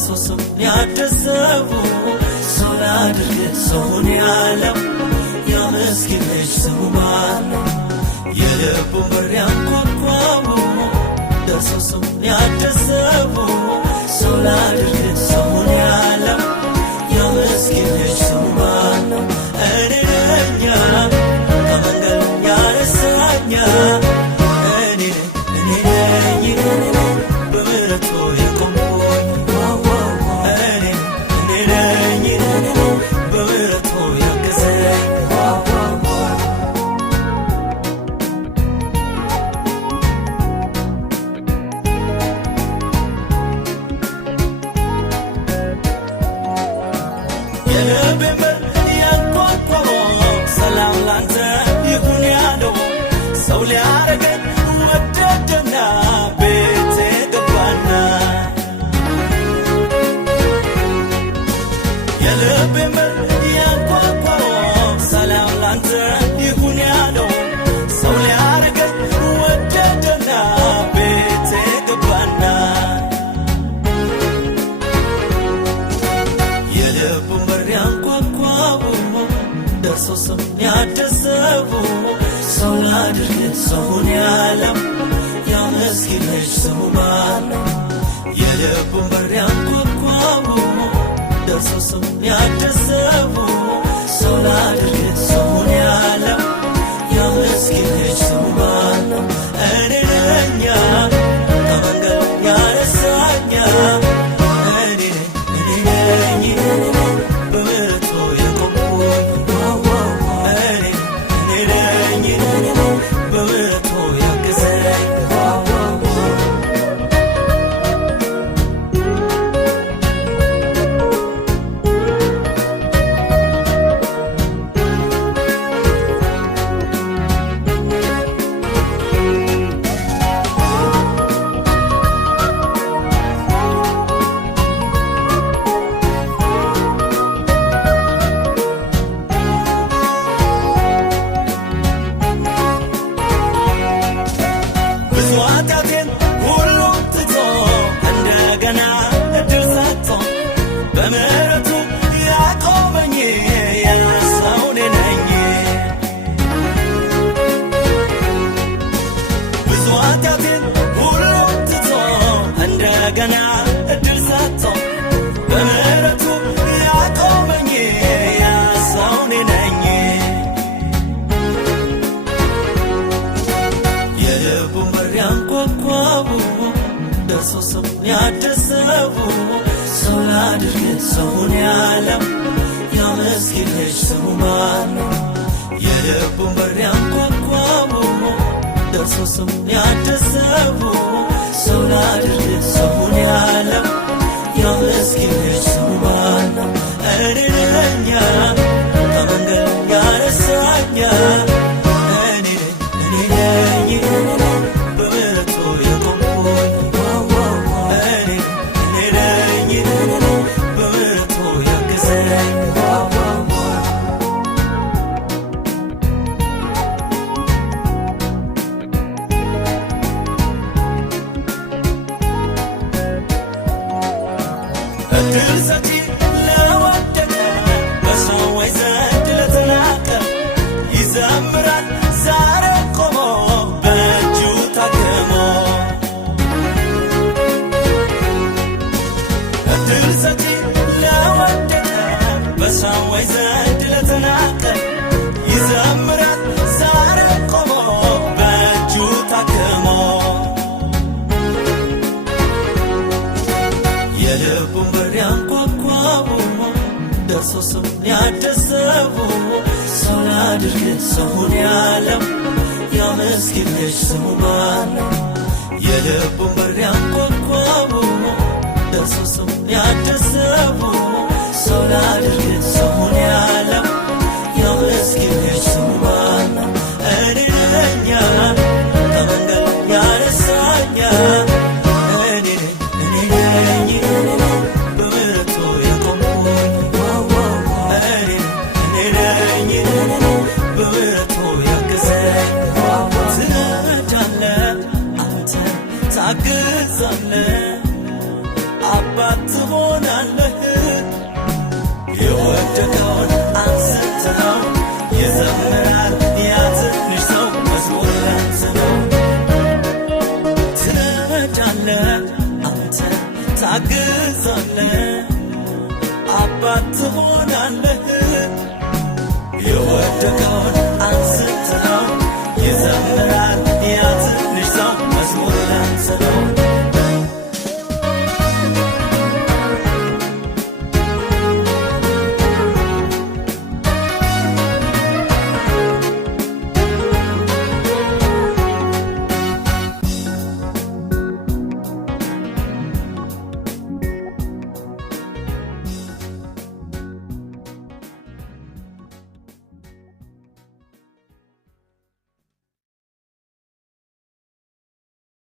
ደርሶስም ያደሰቡ ሰው ላድርግ ሰውን ያለው የምስኪን ልጅ ስሙ ማነው? የልቡን በር ያንኳኳው ደርሶስም ያደሰቡ ሰው ላድርግ ሰውን ያለው የምስኪን ልጅ ስሙ ማነው? እኔ ነኝ ከመንገድ ያነሳኝ በምሕረቱ የቆምኩኝ እኔ ነኝ በምሕረቱ ያገዘኝ የልቤን በር ያንኳኳው ሰላም ላንተ ይሁን ያለው ሰው ሊያረገኝ ወደደና ቤቴ ገባና የልቤን በር ያንኳኳው ሰላም ላንተ ይሁን ያለው ሰው ሊያረገኝ ወደደና ቤቴ ገባና የልቡን በር ያንኳኳው ደርሶስም ያደሰቡ ሰው ላድርግ ሰውን ያለው የምስኪን ልጅ ስሙ ማነው? የልቡን በር ያንኳኳው ደርሶስም ያደሰቡ ሰው ላድርግ ሰውን ያለው የምስኪን ልጅ ስሙ ማነው? እኔ ነኝ ከመንገድ ያነሳኝ እኔ ነኝ በምሕረቱ የቆምኩኝ እኔ ነኝ በምሕረቱ ያገዘኝ ብዙ ኃጢአቴን ሁሉ ትቶ እንደገና እድል ሰጥቶ በምሕረቱ ያቆመኝ የሰው እኔ ነኝ። ብዙ ኃጢአቴን ሁሉ ትቶ እንደገና እድል ሰጥቶ በምሕረቱ ያቆመኝ የሰው እኔ ነኝ። የልቡን በር ያንኳኳው ደርሶስም ያደሰቡ ሰው ላድርግ ሰውን ያለው የምስኪን ልጅ ስሙ ማነው? የልቡን በር ያንኳኳው ደርሶስም ያደሰቡ ሰው ላድርግ ሰውን ያለው የምስኪን ልጅ ስሙ ማነው? እኔ ነኝ ከመንገድ ያነሳኝ እኔ ነኝ በምሕረቱ የቆምኩኝ እኔ ነኝ በምሕረቱ ያገዘኝ እድል ሰጪ ለወደቀ በሰዎች ዘንድ ለተናቀ ይዘምራል ዛሬ ቆሞ በእጁ ታክሞ እድል ሰጪ ለወደቀ በሰዎች ዘንድ ለተናቀ ይዘምራል ዛሬ ቆሞ በእጁ ታክሞ የልቡን በር ያንኳኳው ደርሶስም ያደሰቡ ሰው ላድርግ ሰውን ያለው የምስኪን ልጅ ስሙ ማነው? የልቡን በር ያንኳኳው ደርሶስም ያደሰቡ ሰው ላድርግ ሰውን ያለው የምስኪን ልጅ ስሙ ማነው? እኔ ነኝ ከመንገድ ያነሳኝ እኔ ነኝ በምሕረቱ የቆምኩኝ እኔ ነኝ በምሕረቱ ያገዘኝ ትረዳለህ አንተ ታግዛለህ አባት ትሆናለህ የወደቀውን አንስተኸው ይዘምራል ያ ትንሽ ሰው መዝሙር ላንተ ነው ትረዳለህ አንተ ታግዛለህ አባት ትሆናለህ የወደቀውን አንስተኸው